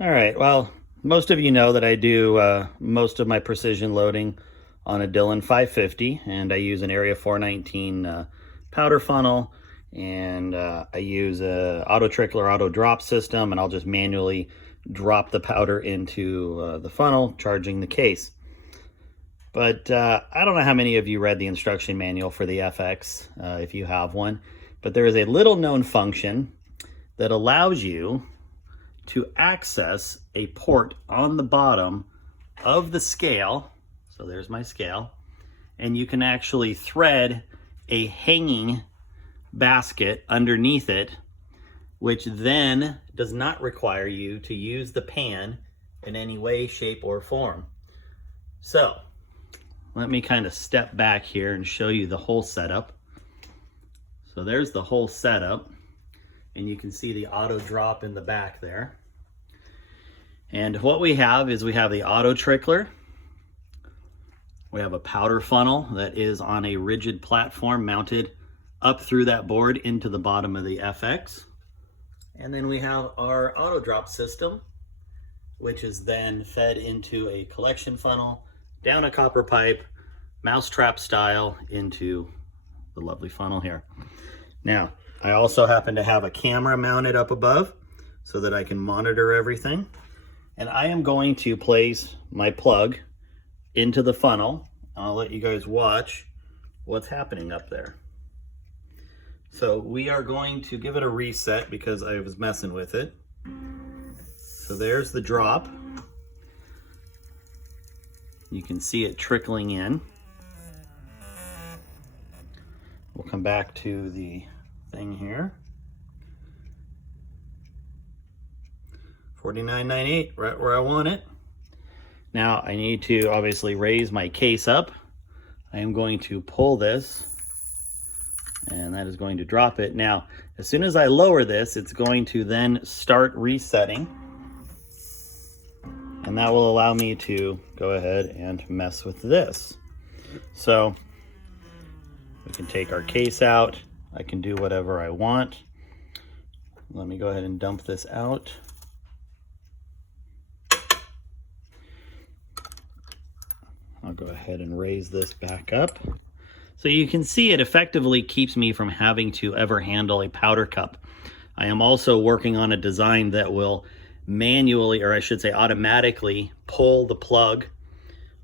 All right, well, most of you know that I do most of my precision loading on a Dillon 550, and I use an Area 419 powder funnel, and I use a AutoTrickler AutoDrop system, and I'll just manually drop the powder into the funnel, charging the case. But I don't know how many of you read the instruction manual for the FX, if you have one, but there is a little known function that allows you to access a port on the bottom of the scale. So there's my scale. And you can actually thread a hanging basket underneath it, which then does not require you to use the pan in any way, shape, or form. So let me kind of step back here and show you the whole setup. So there's the whole setup, and you can see the auto drop in the back there. And what we have is we have the AutoTrickler. We have a powder funnel that is on a rigid platform mounted up through that board into the bottom of the FX. And then we have our AutoDrop system, which is then fed into a collection funnel, down a copper pipe, mousetrap style, into the lovely funnel here. Now, I also happen to have a camera mounted up above so that I can monitor everything. And I am going to place my plug into the funnel. I'll let you guys watch what's happening up there. So we are going to give it a reset because I was messing with it. So there's the drop. You can see it trickling in. We'll come back to the thing here. $49.98, right where I want it. Now I need to obviously raise my case up. I am going to pull this, and that is going to drop it. Now, as soon as I lower this, it's going to then start resetting, and that will allow me to go ahead and mess with this. So we can take our case out. I can do whatever I want. Let me go ahead and dump this out. I'll go ahead and raise this back up. So you can see it effectively keeps me from having to ever handle a powder cup. I am also working on a design that will manually, or I should say automatically, pull the plug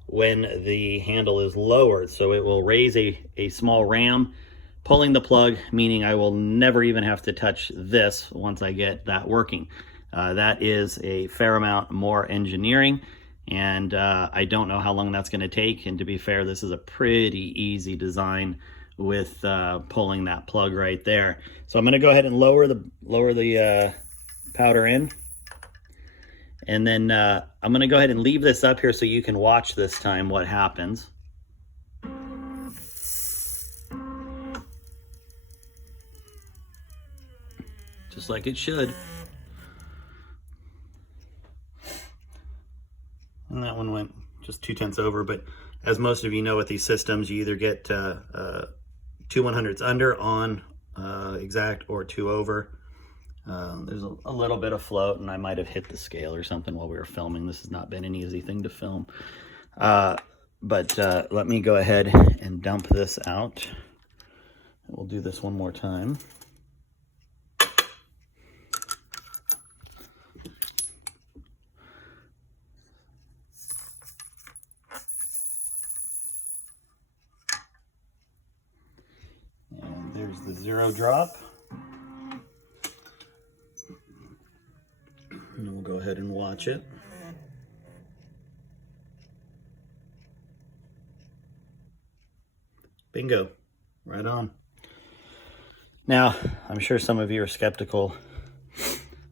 when the handle is lowered. So it will raise a small ram, pulling the plug, meaning I will never even have to touch this once I get that working. That is a fair amount more engineering, and I don't know how long that's going to take. And to be fair, this is a pretty easy design with pulling that plug right there. So I'm going to go ahead and lower the powder in, and then I'm going to go ahead and leave this up here so you can watch this time what happens. Just like it should. And that one went just 2/10 over, but as most of you know with these systems, you either get 2 100ths under on exact or 2 over. There's a little bit of float, and I might have hit the scale or something while we were filming. This has not been an easy thing to film. But let me go ahead and dump this out. We'll do this one more time. There's the zero drop. And we'll go ahead and watch it. Bingo, right on. Now, I'm sure some of you are skeptical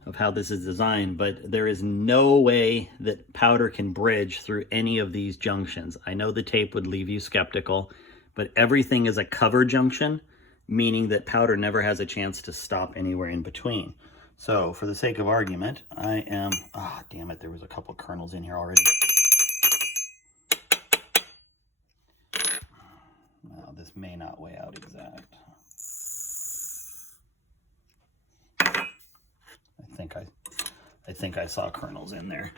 of how this is designed, but there is no way that powder can bridge through any of these junctions. I know the tape would leave you skeptical, but everything is a cover junction, meaning that powder never has a chance to stop anywhere in between. So for the sake of argument, I am, damn it, there was a couple kernels in here already. Now this may not weigh out exact. I I think I saw kernels in there.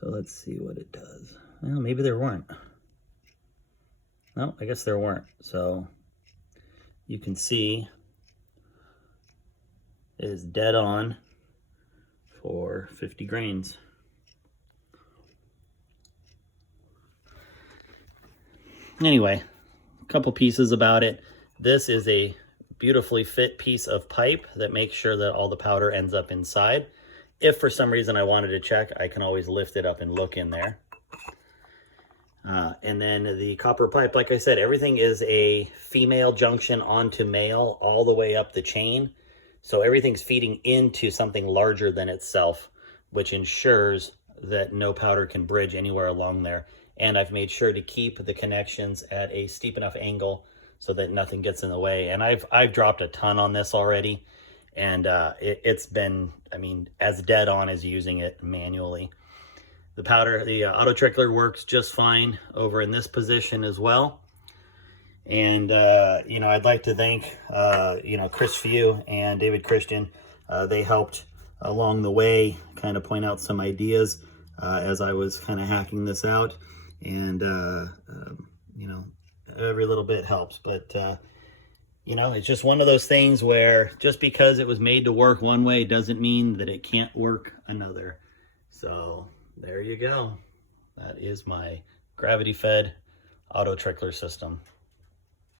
So let's see what it does. Well, maybe there weren't. No, I guess there weren't. So you can see it is dead on for 50 grains. Anyway, a couple pieces about it. This is a beautifully fit piece of pipe that makes sure that all the powder ends up inside. If for some reason I wanted to check, I can always lift it up and look in there. And then the copper pipe, like I said, everything is a female junction onto male all the way up the chain. So everything's feeding into something larger than itself, which ensures that no powder can bridge anywhere along there. And I've made sure to keep the connections at a steep enough angle so that nothing gets in the way. And I've dropped a ton on this already, and it's been, I mean, as dead on as using it manually. The powder, the AutoTrickler works just fine over in this position as well. And, you know, I'd like to thank, you know, Chris Few and David Christian. They helped along the way kind of point out some ideas as I was kind of hacking this out. And, you know, every little bit helps. But, you know, it's just one of those things where just because it was made to work one way doesn't mean that it can't work another. So there you go. That is my gravity-fed AutoTrickler system.